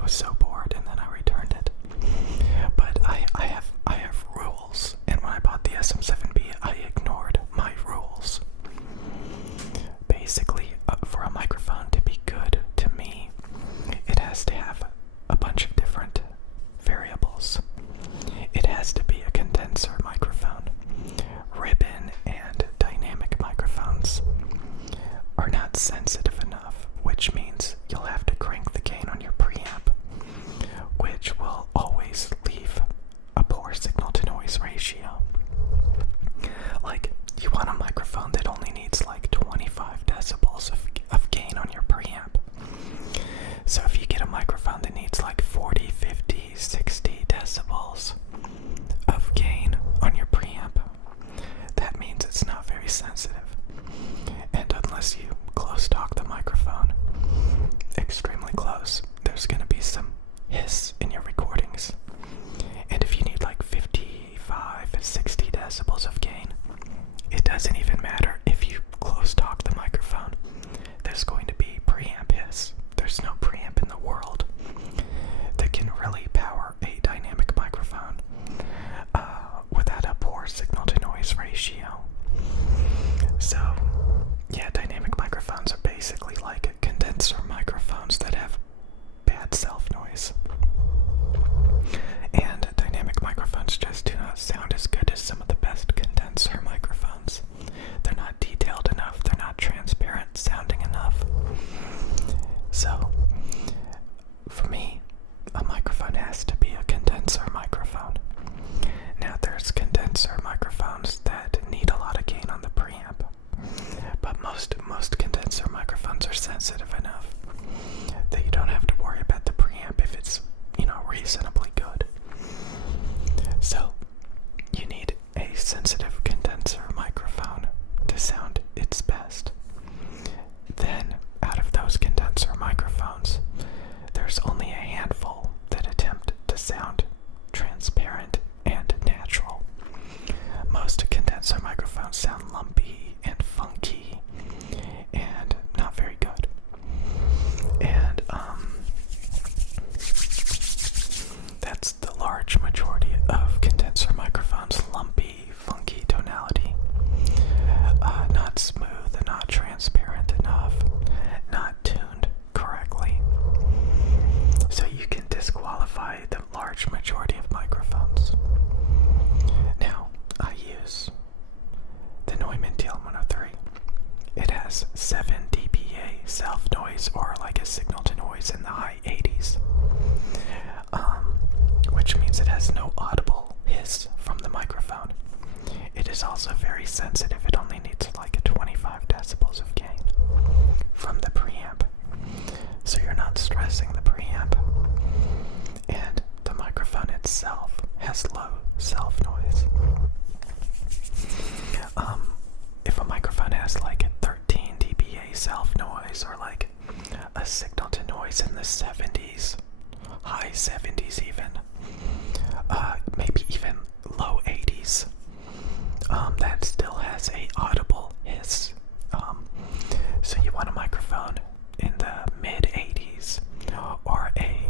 I was so bored, and then I returned it. But I have rules, and when I bought the SM7B, I ignored my rules. Basically, for a microphone to be good to me, it has to have a bunch of different variables. It has to be a condenser microphone. Ribbon and dynamic microphones are not sensitive enough, which means you'll have to crank the gain on your preamp, which will always leave a poor signal-to-noise ratio. Like, you want a microphone that only needs like 25 decibels of gain on your preamp. So if you get a microphone that needs like 40, 50, 60 decibels of gain on your preamp, that means it's not very sensitive. And unless you close talk the microphone extremely close, there's going to be some hiss in your recordings. And if you need like 55, 60 decibels of gain, it doesn't even matter if you close talk the microphone. There's going to be preamp hiss. There's no preamp in the world that can really power a dynamic microphone without a poor signal-to-noise ratio. So, yeah, dynamic microphones are basically like condenser microphones that have bad self-noise. And dynamic microphones just do not sound as good as some of the best condenser microphones. They're not detailed enough, they're not transparent sounding enough. So, for me, a microphone has to be a condenser microphone. Now, there's condenser microphones that need a lot of gain on the preamp, but most condenser microphones are sensitive enough that you don't have to worry about the preamp if it's, reasonably good. So, you need a sensitive condenser microphone to sound its best. Then, out of those condenser microphones, there's only a handful that attempt to sound transparent and natural. Most condenser microphones sound lumpy and funky and not very good. And that's the large majority of condenser microphones: lumpy, funky tonality, not smooth, not transparent enough, not tuned correctly. So you can disqualify the large majority of microphones. Now, I use the Neumann TL103. It has 7 dBA self-noise, or like a signal-to-noise in the high 80s, which means it has no audible hiss from the microphone. It is also very sensitive. It only needs like 25 decibels of gain from the preamp, so you're not stressing the preamp. And the microphone itself has low self-noise. If a microphone has like a 13 dBA self-noise, or like a signal-to-noise in the 70s, high 70s even, maybe even low 80s, that still has a audible hiss. So you want a microphone in the mid 80s, or a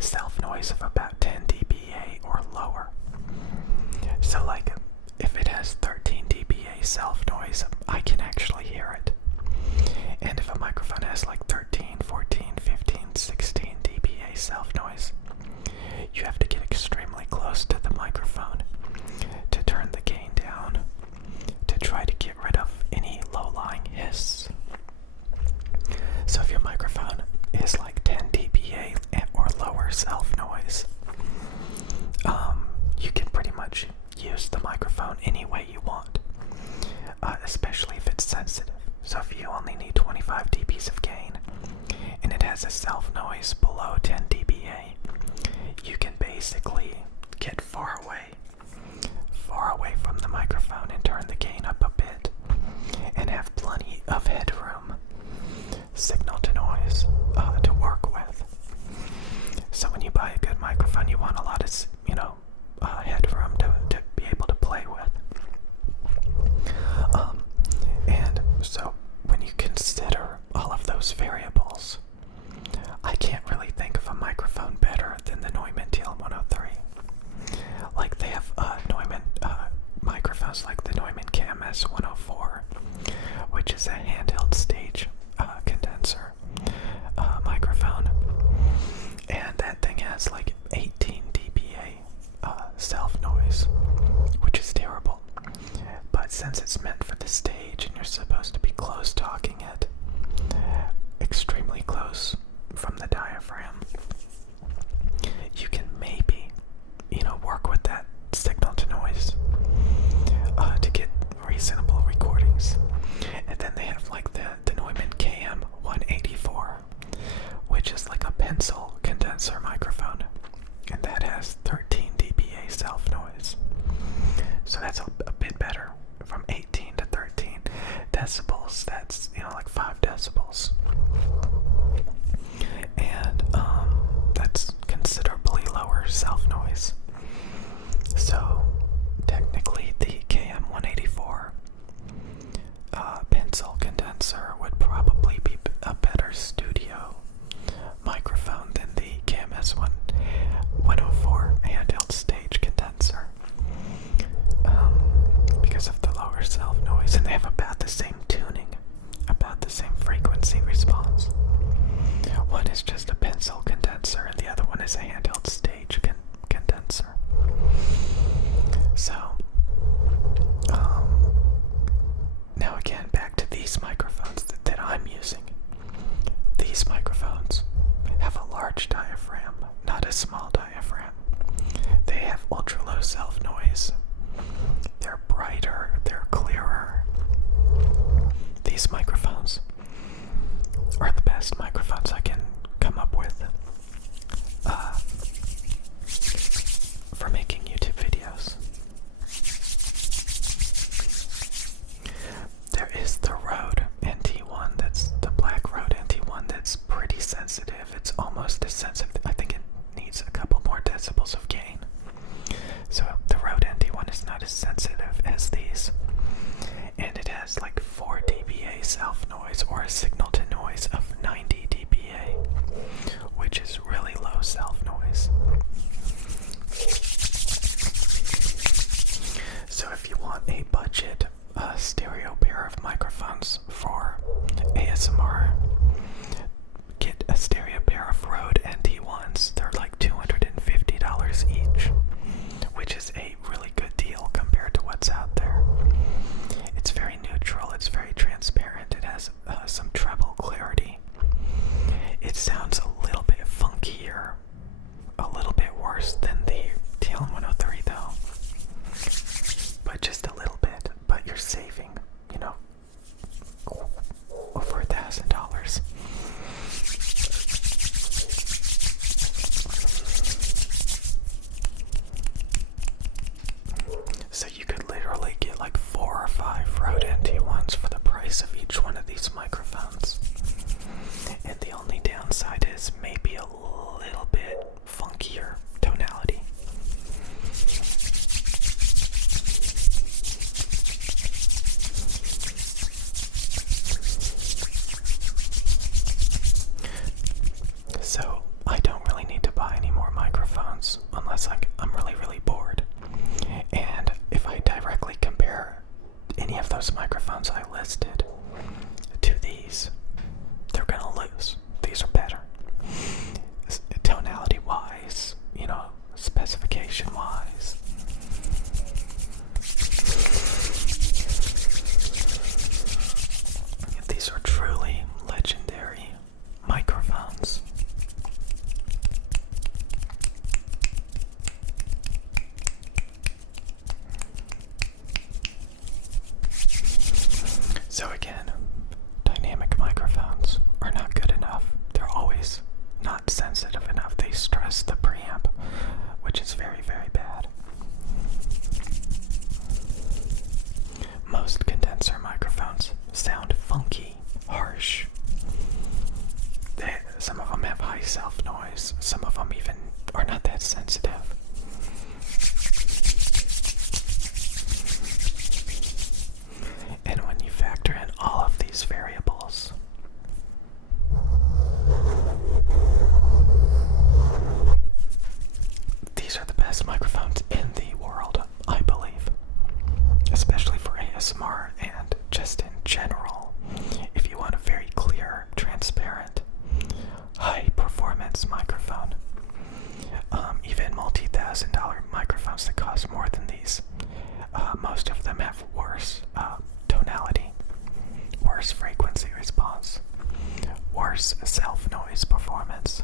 self-noise of about 10 dBA or lower. So like, if it has 13 dBA self-noise, I can actually hear it. And if a microphone has like 13, 14, 15, 16 dBA self-noise, you have to get extremely close to the microphone to turn the gain down, to try to get rid of any low-lying hiss. So if your microphone is like 10 dBA or lower self-noise, you can pretty much use the microphone any way you want, especially if it's sensitive. So if you only need 25 dBs of gain, and it has a self-noise below 10 dBA, you can basically get far away from the microphone and turn the gain up a bit, and have plenty of headroom, signal to noise, to work with. So when you buy a good microphone, you want a lot of, headroom to be able to play with. And so when you consider all of those variables, I can't really think of a microphone since it's meant for the stage and you're supposed to be close talking it, extremely close from the diaphragm, you can maybe, work with that signal to noise to get reasonable recordings. And then they have like the Neumann KM184, which is like a pencil condenser microphone, and that has 13 dBA self noise. So that's a bit better, from 18 to 13 decibels. That's like 5 decibels, and that's considerably lower self noise. So technically, the KM184 pencil condenser would probably be a better studio microphone than the KMS104 handheld stage condenser, because of the lower self noise, and they have about the same tuning, about the same frequency response. One is just a pencil condenser, and the other one is a handheld stage condenser. So, now again, back to these microphones that I'm using. These microphones have a large diaphragm, not a small diaphragm. They have ultra low self noise. They're brighter, they're clearer. These microphones are the best microphones I can come up with for making YouTube videos. There is the Rode NT1, that's the black Rode NT1, that's pretty sensitive. It's almost as sensitive. I think it needs a couple more decibels of gain. So the Rode NT1 is not as sensitive as these. And it has like 4 dBA self noise, or a signal to noise of 90 dBA, which is really low self noise. So if you want a budget stereo pair of microphones for ASMR, get a stereo pair of Rode NT1s. They're like $250 each, which is a really good deal compared to what's out there. It's very neutral, it's very transparent, it has some treble clarity. It sounds a little bit funkier, a little bit worse than the TL103 though, but just a little bit. But you're saving, over $1,000. So you could literally get like 4 or 5 Rode NT1s for the price of each one of these microphones. And the only downside is maybe a little bit funkier tonality. So I don't really need to buy any more microphones unless I'm really, really bored. And if I directly compare any of those microphones I listed to these, they're gonna lose. These are better. Tonality wise, specification wise. These are truly legendary microphones. So again, dynamic microphones are not good enough. They're always not sensitive enough. They stress the preamp, which is very, very bad. Most condenser microphones sound funky, harsh. Some of them have high self-noise. Some of them even are not that sensitive. And when you factor in all of these variables, these are the best microphones in the world, I believe. Especially for ASMR and just in general. If you want a very clear, transparent, high-performance microphone. Even multi-$1,000 microphones that cost more than these. Most of them have worse course, self noise performance.